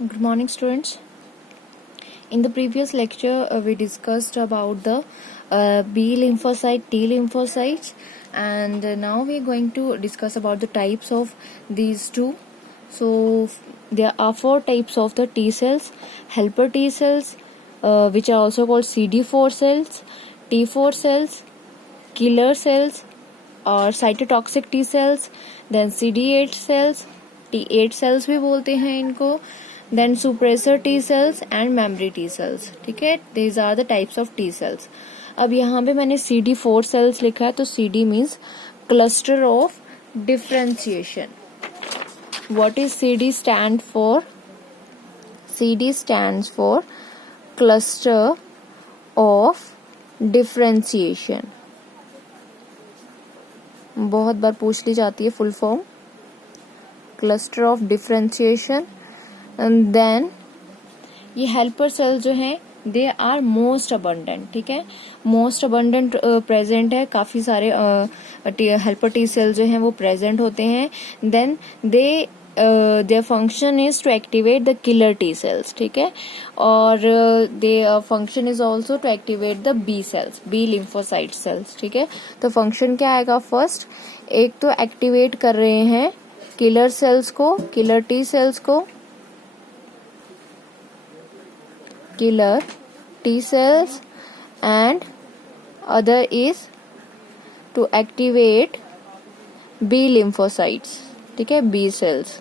Good morning, students. In the previous lecture, we discussed about the B lymphocyte, T lymphocytes, and now we are going to discuss about the types of these two. So there are four types of the T cells: helper T cells, which are also called CD4 cells, T4 cells, killer cells, और cytotoxic T cells, then CD8 cells, T8 cells भी बोलते हैं इनको, then suppressor T cells and memory T cells. ठीक है, these are the types of T cells. अब यहाँ पे मैंने CD4 सेल्स लिखा है, तो CD means cluster of differentiation. What is CD stand for? CD stands for cluster of differentiation. बहुत बार पूछ ली जाती है full form, cluster of differentiation. And then ये हेल्पर सेल जो हैं दे आर मोस्ट अबंडेंट. ठीक है, मोस्ट अबंडेंट प्रेजेंट है, काफी सारे हेल्पर टी सेल जो हैं वो प्रेजेंट होते हैं. Then they their function is to activate the killer T cells. ठीक है, और their function is also to activate the B cells, B lymphocyte cells. ठीक है, तो फंक्शन क्या आएगा? फर्स्ट एक तो एक्टिवेट कर रहे हैं किलर सेल्स को, किलर टी सेल्स को, killer T cells, and other is to activate B lymphocytes. ठीक है, बी सेल्स.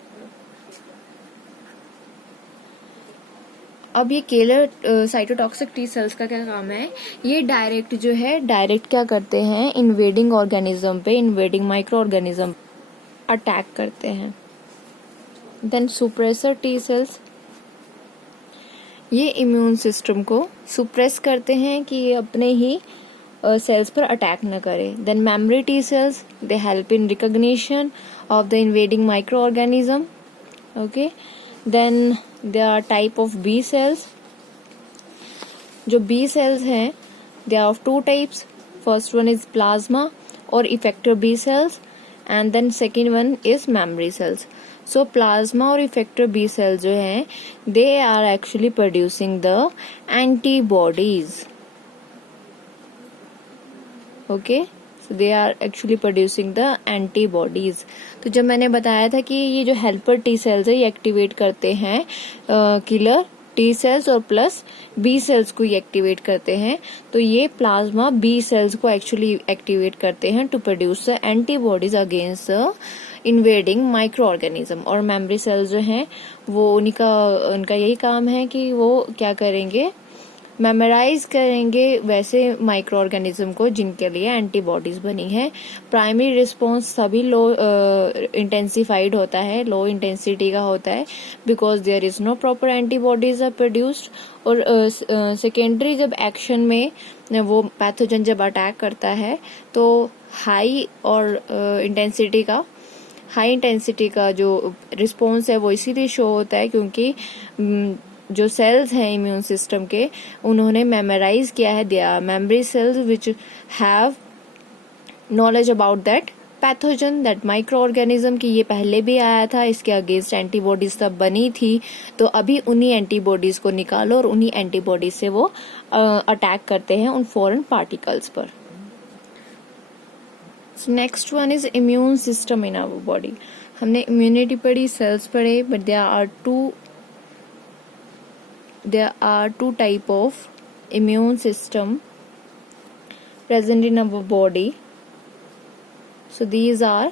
अब ये केलर साइटोटॉक्सिक टी सेल्स का क्या काम है? ये डायरेक्ट जो है, डायरेक्ट क्या करते हैं? इन्वेडिंग ऑर्गेनिज्म पे, इन्वेडिंग माइक्रो ऑर्गेनिज्म अटैक करते हैं. देन सुप्रेसर टी सेल्स, ये इम्यून सिस्टम को सुप्रेस करते हैं कि ये अपने ही सेल्स पर अटैक न करे. Then memory T cells, they help in recognition of the invading microorganism. Okay, then there are type of B cells. जो B cells हैं they are of two types. First one is plasma or effector B cells, and then second one is memory cells. So plasma और effector B cells जो हैं they are actually producing the antibodies. Okay, they are actually producing the antibodies. तो जब मैंने बताया था कि ये जो हेल्पर टी सेल्स है ये एक्टिवेट करते हैं किलर टी सेल्स और प्लस बी सेल्स को ये एक्टिवेट करते हैं, तो ये प्लाज्मा बी सेल्स को एक्चुअली एक्टिवेट करते हैं to produce the antibodies against the invading micro organism. और मेमोरी सेल्स जो हैं वो उनका यही काम है कि वो क्या करेंगे? मेमोराइज करेंगे वैसे माइक्रो ऑर्गेनिज्म को जिनके लिए एंटीबॉडीज बनी है. प्राइमरी रिस्पॉन्स सभी लो इंटेंसिफाइड होता है, लो इंटेंसिटी का होता है, because there is no proper antibodies are produced. और सेकेंडरी जब एक्शन में वो पैथोजन जब अटैक करता है तो हाई इंटेंसिटी का जो रिस्पॉन्स है वो इसीलिए शो होता है क्योंकि जो सेल्स हैं इम्यून सिस्टम के उन्होंने मेमोराइज किया है, they are memory cells which have knowledge about that pathogen, that micro organism, कि ये पहले भी आया था, इसके अगेंस्ट एंटीबॉडीज तब बनी थी, तो अभी उन्हीं एंटीबॉडीज को निकालो और उन्हीं एंटीबॉडीज से वो अटैक करते हैं उन फॉरेन पार्टिकल्स पर. Next one is immune system in our body. हमने इम्यूनिटी पढ़ी, सेल्स पढ़े, but there are two type of immune system present in our body. So these are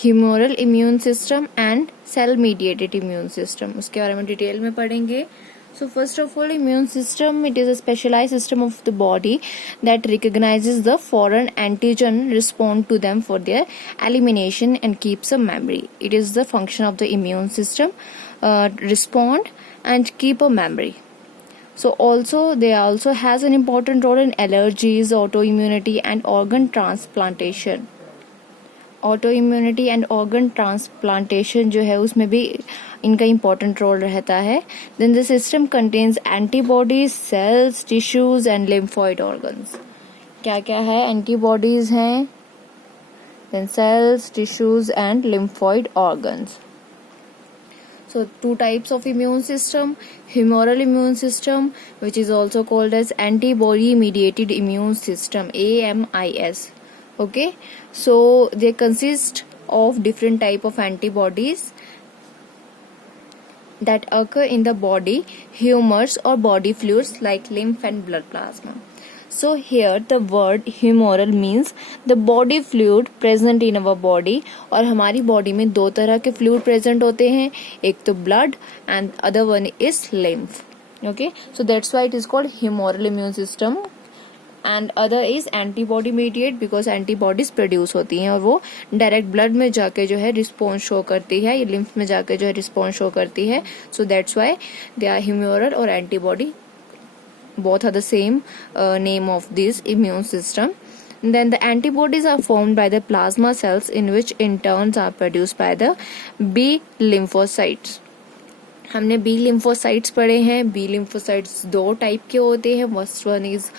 humoral immune system and cell mediated immune system. उसके बारे में detail में पढ़ेंगे. So first of all, immune system, it is a specialized system of the body that recognizes the foreign antigen, respond to them for their elimination and keeps a memory. It is the function of the immune system, respond and keep a memory. So they also has an important role in allergies, autoimmunity and organ transplantation. Autoimmunity and organ transplantation जो है उसमें भी इनका important role रहता है. Then the system contains antibodies, cells, tissues and lymphoid organs. क्या क्या है? एंटीबॉडीज हैं, then cells, tissues and lymphoid organs. So two types of immune system: humoral immune system, which is also called as antibody mediated immune system, AMIS. Okay, so they consist of different type of antibodies that occur in the body humors or body fluids like lymph and blood plasma. So here the word humoral means the body fluid present in our body. और हमारी body में दो तरह के fluid present होते हैं, एक तो blood and other one is lymph. Okay, so that's why it is called humoral immune system. And other is antibody mediate because antibodies produce होती हैं और वो डायरेक्ट ब्लड में जाके जो है रिस्पॉन्स शो करती है, ये लिम्फ में जाके जो है रिस्पॉन्स शो करती है. So that's why they are humoral और antibody, both are the same name of this immune system. Then the antibodies are formed by the plasma cells in which in turns are produced by the B lymphocytes. हमने B lymphocytes पढ़े हैं. B lymphocytes दो type के होते हैं. First one is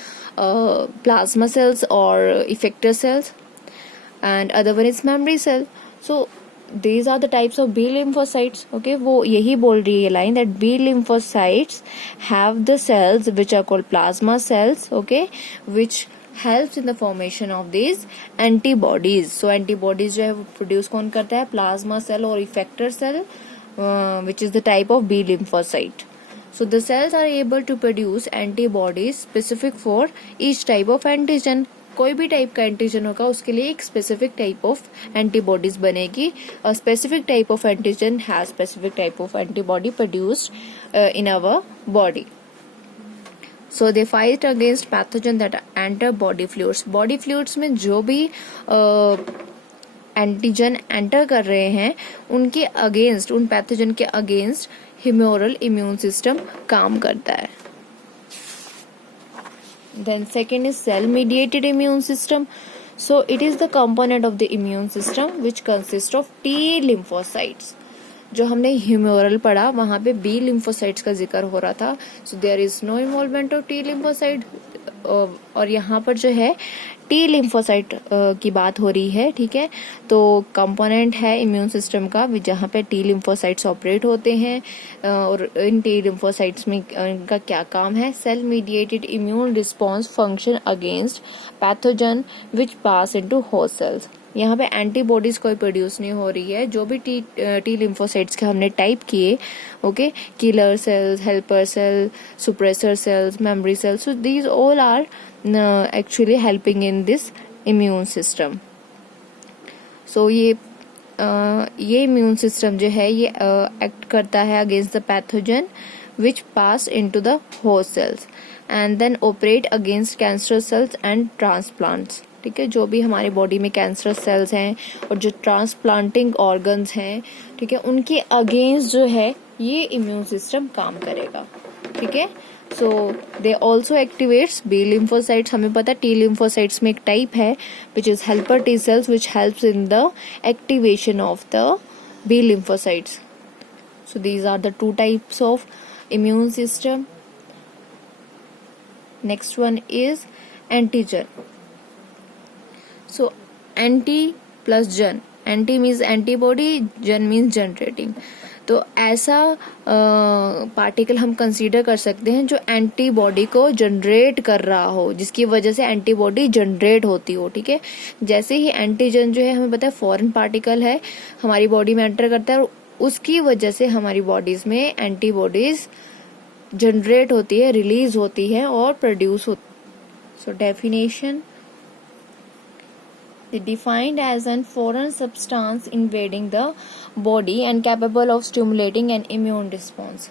plasma cells or effector cells and other one is memory cell. So these are the types of B lymphocytes. Okay, वो यही बोल रही है line that B lymphocytes have the cells which are called plasma cells. Okay, which helps in the formation of these antibodies. So antibodies जो है वो produce कौन करता है? प्लाज्मा सेल और effector cell, which is the type of B lymphocyte. So the cells are able to produce antibodies specific for each type of antigen. कोई भी type का एंटीजन होगा उसके लिए एक स्पेसिफिक टाइप ऑफ एंटीबॉडीज बनेगी. A specific type of antigen has specific type of antibody produced in our body. So they fight against pathogen that enter body fluids. Body fluids में जो भी antigen enter कर रहे हैं उनके against, उन pathogen के अगेंस्ट ह्यूमरल इम्यून सिस्टम काम करता है. Then second is cell mediated immune system. So it is the component of the immune system which consists of T lymphocytes. जो हमने ह्यूमरल पढ़ा वहाँ पे B lymphocytes का जिक्र हो रहा था. So there is no involvement of T lymphocyte. और यहाँ पर जो है T lymphocyte की बात हो रही है. ठीक है, तो कंपोनेंट है इम्यून सिस्टम का जहाँ पे T lymphocytes ऑपरेट होते हैं. और इन T lymphocytes में इनका क्या काम है? Cell mediated immune response function against pathogen which pass into host cells. यहाँ पे एंटीबॉडीज कोई प्रोड्यूस नहीं हो रही है. जो भी टी लिम्फोसाइट्स के हमने टाइप किए, okay, killer cells, helper cell, suppressor cells, memory cells, so these all are actually helping in this immune system. So ये इम्यून सिस्टम जो है ये एक्ट करता है against the pathogen which pass into the host cells and then operate against cancer cells and transplants. ठीक है, जो भी हमारी बॉडी में कैंसर सेल्स हैं और जो ट्रांसप्लांटिंग ऑर्गन्स हैं, ठीक है, उनके अगेंस्ट जो है ये इम्यून सिस्टम काम करेगा. ठीक है, so they also activates B lymphocytes. हमें पता है टी लिम्फोसाइट्स में एक टाइप है which is helper T cells which helps in the activation of the B lymphocytes. So these are the two types of immune system. Next one is antigen. So anti plus gen. Anti means antibody, gen means generating. तो ऐसा particle हम consider कर सकते हैं जो antibody को generate कर रहा हो, जिसकी वजह से एंटीबॉडी जनरेट होती हो. ठीक है, जैसे ही एंटीजन जो है हमें पता है फॉरेन पार्टिकल है, हमारी बॉडी में एंटर करता है और उसकी वजह से हमारी बॉडीज में एंटीबॉडीज जनरेट होती है, रिलीज होती है और प्रोड्यूस होती है. So definition, defined as an foreign substance invading the body and capable of stimulating an immune response.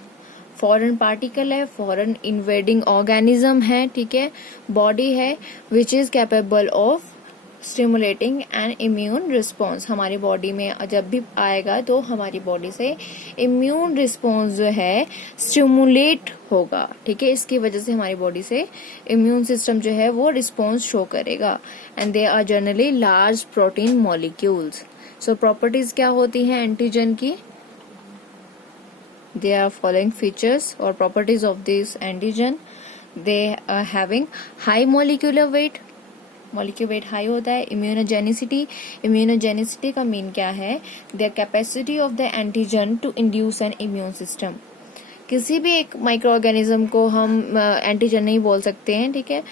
Foreign particle है, फॉरेन इन्वेडिंग ऑर्गेनिज्म है, ठीक है, बॉडी है which is capable of stimulating N immune response. हमारी body में जब भी आएगा तो हमारी बॉडी से इम्यून रिस्पॉन्स जो है स्टिमुलेट होगा. ठीक है, इसकी वजह से हमारी बॉडी से इम्यून सिस्टम जो है वो रिस्पॉन्स शो करेगा. And they are generally large protein molecules. So properties क्या होती हैं एंटीजन की? They are following features or properties of this antigen. They are having high molecular weight, molecular weight high होता है। इम्यूनोजेनिसिटी का mean क्या है? The capacity of the antigen to induce an immune system. किसी भी एक micro organism को हम एंटीजन नहीं बोल सकते हैं, ठीक है।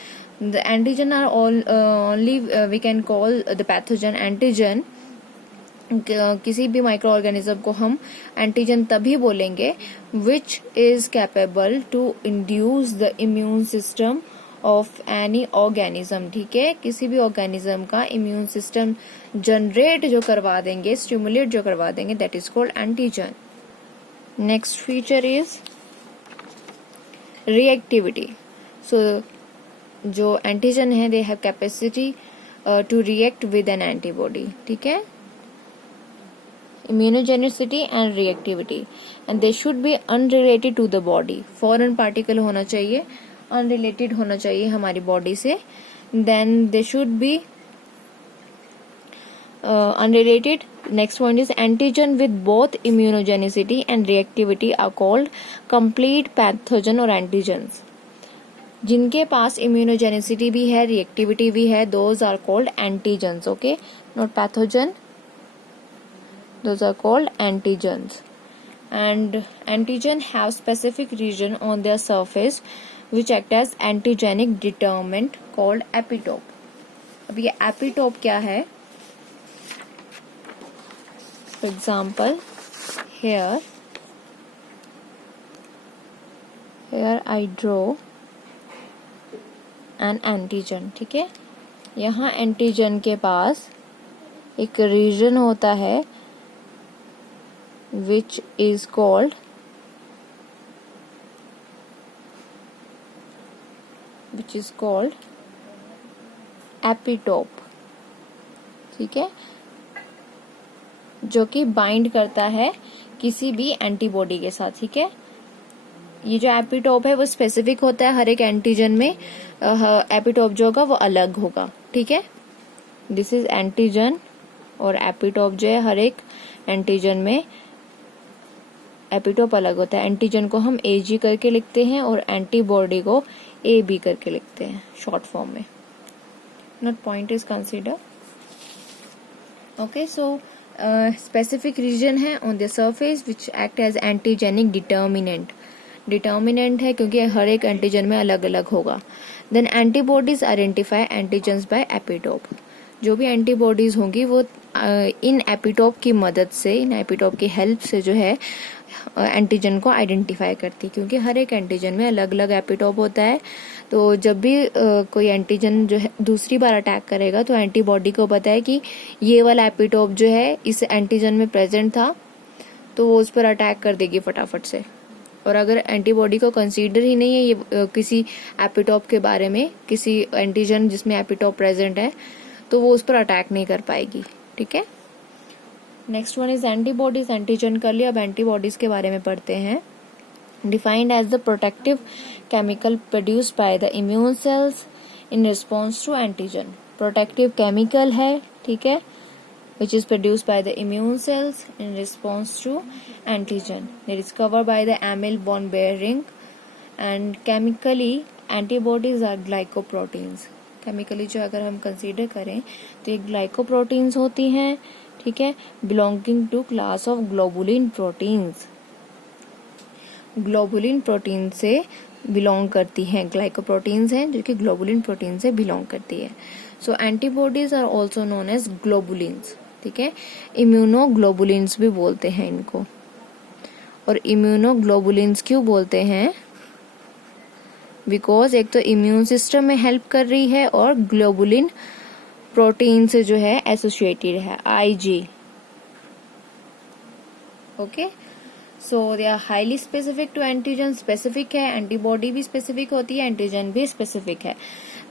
The antigen are only we can call the pathogen antigen. किसी भी माइक्रो ऑर्गेनिज्म को हम एंटीजन तभी बोलेंगे which is capable to induce the immune system of any organism, ठीक है। किसी भी ऑर्गेनिज्म का इम्यून सिस्टम जनरेट जो करवा देंगे, स्टिमुलेट जो करवा देंगे, that is called antigen. Next feature is reactivity. So जो एंटीजन है they have capacity to react with an antibody, ठीक है। immunogenicity and reactivity, and they should be unrelated to the body. foreign particle होना चाहिए, unrelated होना चाहिए हमारी body से. then they should be unrelated. Next one is antigen with both immunogenicity and reactivity are called complete pathogen or antigens. जिनके पास immunogenicity भी है, reactivity भी है, those are called antigens, okay, not pathogen. Those are called antigens. And antigen have specific region on their surface which act as antigenic determinant called epitope. अब ये epitope क्या है? For example, here I draw an antigen, ठीक है। यहाँ antigen के पास एक reason होता है which is called epitope, ठीक है, जो कि बाइंड करता है किसी भी एंटीबॉडी के साथ, ठीक है। ये जो एपिटोप है वो स्पेसिफिक होता है, हर एक एंटीजन में एपिटोप जो होगा वो अलग होगा, ठीक है। दिस इज एंटीजन और एपिटोप जो है हर एक एंटीजन में एपिटोप अलग होता है। एंटीजन को हम AG करके लिखते हैं और एंटीबॉडी को AB करके लिखते हैं शॉर्ट फॉर्म में। Note point is consider, okay. So specific region है on the surface which act as antigenic determinant है क्योंकि हर एक एंटीजन में अलग अलग होगा। Then antibodies identify antigens by epitope. जो भी एंटीबॉडीज होंगी वो इन एपिटोप की मदद से, इन एपिटोप की हेल्प से जो है एंटीजन को आइडेंटिफाई करती, क्योंकि हर एक एंटीजन में अलग अलग एपिटोप होता है। तो जब भी कोई एंटीजन जो है दूसरी बार अटैक करेगा तो एंटीबॉडी को पता है कि ये वाला एपिटोप जो है इस एंटीजन में प्रेजेंट था, तो वो उस पर अटैक कर देगी फटाफट से। और अगर एंटीबॉडी को कंसीडर ही नहीं है ये किसी एपिटोप के बारे में, किसी एंटीजन जिसमें एपिटोप प्रेजेंट है, तो वो उस पर अटैक नहीं कर पाएगी, ठीक है। Next one is antibodies. Antigen कर लिया, अब एंटीबॉडीज के बारे में पढ़ते हैं। Defined as the protective chemical produced by the immune cells in response to antigen. Protective chemical है, ठीक है, which is produced by the immune cells in response to antigen. They is covered by the amyl bond bearing ring, and chemically antibodies are glycoproteins. Chemically जो अगर हम consider करें तो ये glycoproteins होती हैं, ठीक है, belonging to class of globulin proteins. Globulin protein से बिलोंग करती हैं, ग्लाइकोप्रोटीन्स हैं जो कि ग्लोबुलिन प्रोटीन से बिलोंग करती है। So antibodies are also known as globulins, ठीक है। इम्यूनोग्लोबुलिन्स भी बोलते हैं इनको। और इम्यूनोग्लोबुलिन्स क्यों बोलते हैं? बिकॉज एक तो इम्यून सिस्टम में हेल्प कर रही है और ग्लोबुलिन प्रोटीन से जो है एसोसिएटेड है, IG, okay. So they are highly specific to antigen. Specific है, एंटीबॉडी भी स्पेसिफिक होती है, एंटीजन भी स्पेसिफिक है।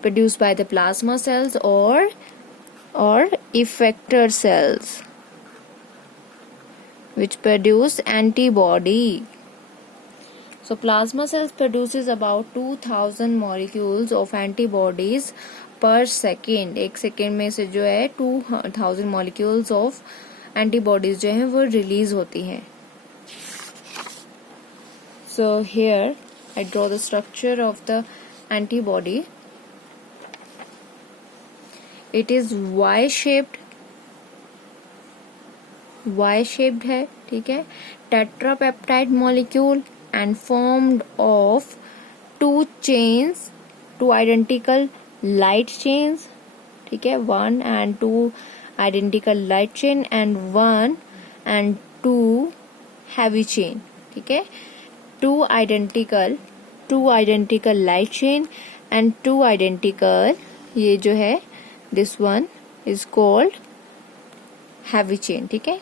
Produced by the plasma cells or effector cells which produce antibody. So plasma cells produces about 2000 molecules of antibodies per second. एक second में से जो है 2000 molecules of antibodies जो हैं वो रिलीज होती हैं। So here I draw the structure of the antibody. It is Y shaped है, ठीक है. Tetrapeptide molecule and formed of two identical light chains, ठीक है. 1 and 2 identical light chain and 1 and 2 heavy chain, ठीक है. Two identical light chain and 2 identical, ये जो है this one is called heavy chain, ठीक है.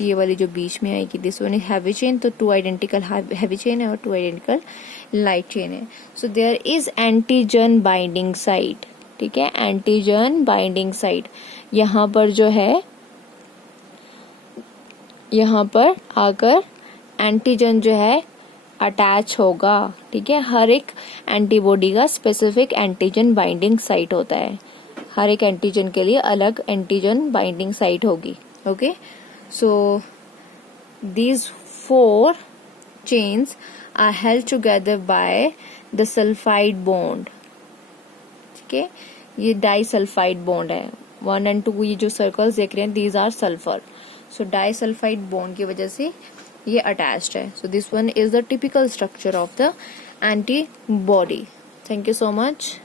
ये वाली जो बीच में आएगी this one is heavy chain. तो 2 आइडेंटिकल हैवी चेन है और 2 आइडेंटिकल लाइट चेन है. So there is antigen binding site, ठीक है. एंटीजन बाइंडिंग साइट यहाँ पर जो है, यहाँ पर आकर एंटीजन जो है अटैच होगा, ठीक है. हर एक एंटीबॉडी का स्पेसिफिक एंटीजन बाइंडिंग साइट होता है. हर एक एंटीजन के लिए अलग एंटीजन बाइंडिंग साइट होगी. Okay, so these 4 chains are held together by the sulphide bond, ठीक है. ये डाइसल्फाइड बॉन्ड है. 1 and 2 ये जो सर्कल्स देख रहे हैं these are sulphur. So disulphide bond की वजह से ये अटैच्ड है. So this one is the typical structure of the antibody. Thank you so much.